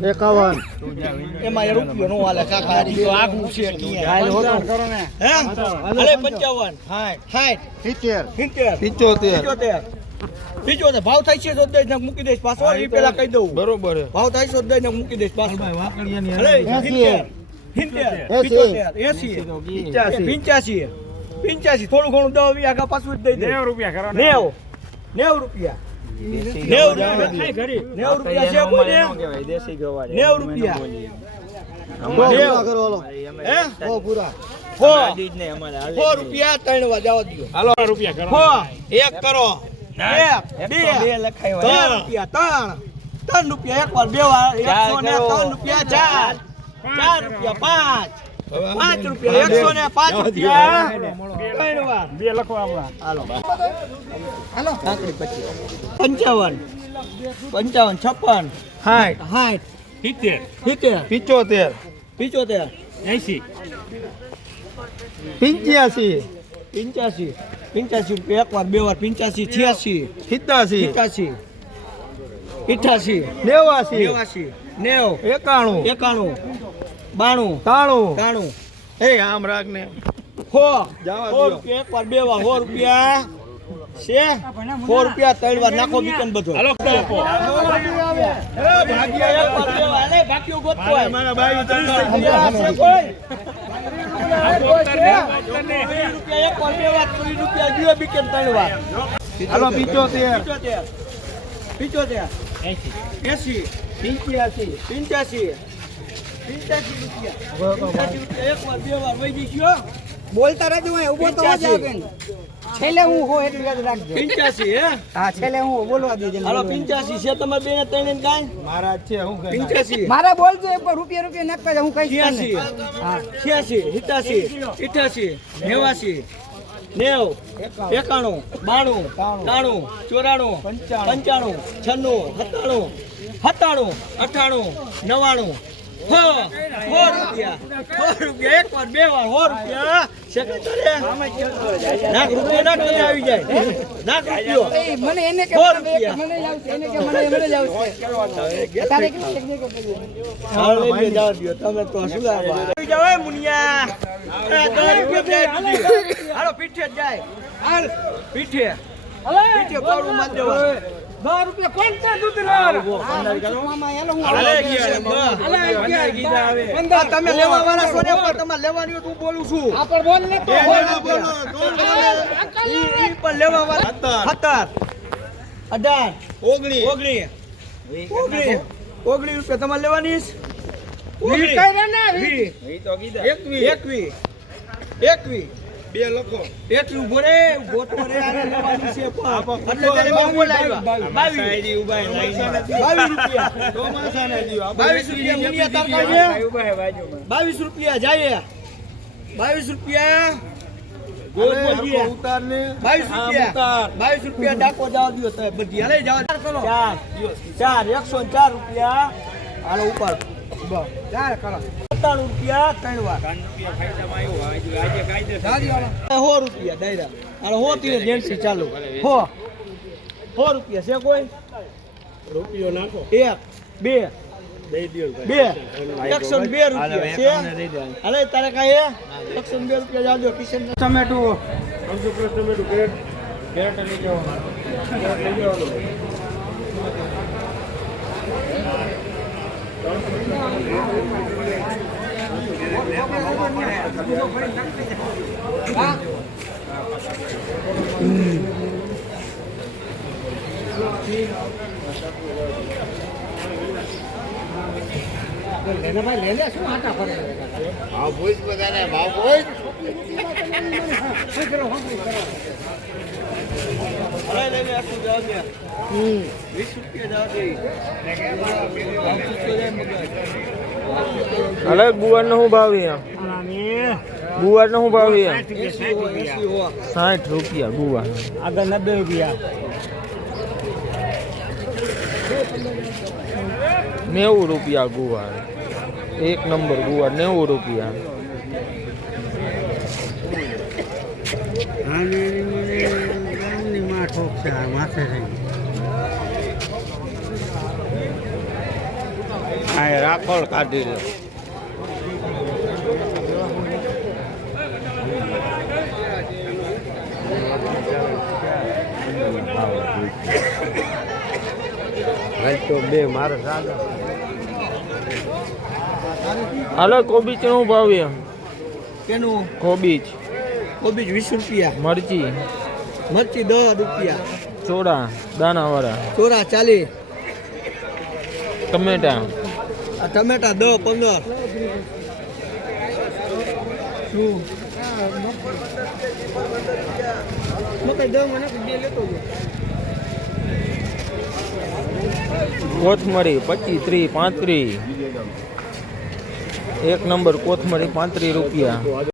51 એમાં એ રૂપિયો નો હાલે કાકા તો આગું છે હાલ હોતો હે અલે 55 60 70 75 ભાવ થાય છે તો દઈ ને મૂકી દઈશ પાછો એ પેલા કહી દઉં બરોબર ભાવ થાય છે તો દઈ ને મૂકી દઈશ પાછો વાકડિયાની અલે 85 થોડું ઘણું દવા આગા પાછું જ દઈ દે 90 રૂપિયા કરો 90 રૂપિયા 90 રૂપિયા છે કોઈ ને દેશી ગવા 90 રૂપિયા કરો હાલો હે ઓ પૂરા 4 રૂપિયા 3 વા જવા દો હાલો રૂપિયા કરો 1 કરો 2 રૂપિયા 3 રૂપિયા એક વાર બે વાર 103 રૂપિયા 4 રૂપિયા 5 રૂપિયા 105 રૂપિયા 3 વાર 2 લખો આપડા હાલો 55 56 60 70 75 80 85 રૂપિયા એક વાર બે વાર 85 86 87 88 89 91 92 93 એ આમ રાખ ને જવા દો રૂપિયા એક વાર બે વાર 100 રૂપિયા છે 100 રૂપિયા 3 વાર નાખો બીકન બધો હાલો ભાગ્યા એક વાર બે વાર લે ભાગ્યો ગોતતો હોય મારા બાઈ છે કોઈ રૂપિયા એક વાર બે વાર 30 રૂપિયા દિયો બીકન 3 વાર હાલો 75 80 85 રૂપિયા એક વાર બે વાર વહી ગયો બોલતા રહેજો હું ઉભો તો જ આવે છેલ્લે હું હો એટલું યાદ રાખજો 85 હે હા છેલ્લે હું બોલવા દેજો હાલો 85 છે તમારે બે ને ત્રણ ને કાઈ મારા છે હું 85 મારે બોલજો એક રૂપિયા રૂપિયા નાખતા જાવ હું કહીશ 86 હા 86 87 88 90 91 92 93 94 95 96 97 98 રૂપિયા એક વાર બે વાર 100 રૂપિયા સેક્રેટરી નાખ રૂપિયા ના ટકે આવી જાય નાખ રૂપિયો એ મને એને કે મને લાવશે એને કે મને લાવશે તારે હાલ લઈ જાવ દયો તમે તો શું આવી જાવ એ મુનિયા એ 10 રૂપિયા હાલો પીઠે જાય હાલ પીઠે કોડું માર દેવા 10 રૂપિયા કોણ છે દૂધ રે મામા યાલો હું તમે લેવા વાળા છો ને પણ તમારે લેવાની હોય તો હું બોલું છું આપણ બોલ ને તો ઈ પણ લેવા વાળા 17 18 19 રૂપિયા તમારે લેવાની છે 21 બે લખો એટલું ઉભો રે ગોતો રે આને લેવાની છે એટલે તારે બહુ બોલાવ્યા 22 રૂપિયા તો માસાને દીયો 22 રૂપિયા મુનિયા તારકા ઉભા બાજુમાં 22 રૂપિયા જાય 22 રૂપિયા ગોળ બોલીએ ઉતાર ને 22 રૂપિયા ડાકો જવા દયો તો બધી હાલે જવા 4 104 રૂપિયા હાલો ઉપર 4 કરો 97 રૂપિયા 3 વાર 100 રૂપિયા દાયરા હાલો 100 થી જેન્સી ચાલુ 100 રૂપિયા છે કોઈ રૂપિયો નાખો 1 2 દઈ દયો 102 રૂપિયા છે હાલે તારે કાય 102 રૂપિયા જાવજો કિશન ટમેટો કેરેટ લઈ જાવ લેને ભાઈ લેને શું આટા પડે ભાવ બોલ બધાને ભાવ બોલ અરે લે લે આખું જાવ દે 20 રૂપિયા જાવ દે અલે ગુવાર નો શું ભાવ છે ગુવાર નો શું ભાવ છે 60 રૂપિયા ગુવાર આગળ 90 રૂપિયા 90 રૂપિયા ગુવાર એક નંબર ગુવાર 90 રૂપિયા આ રાખોળ કાઢી લે. તો બે મારે હાલો કોબીજ નું ભાવ એમ કેનું કોબીજ કોબીજ 20 રૂપિયા, મરચી મરચી 10 રૂપિયા, ચોળા દાના વાળા ચોરા 40, ટમેટા આ ટમેટા 10 15. શું મકાઈ 10 મને બે લેતો ગયો. કોથમરી 25 30 35 એક નંબર કોથમરી 35 રૂપિયા.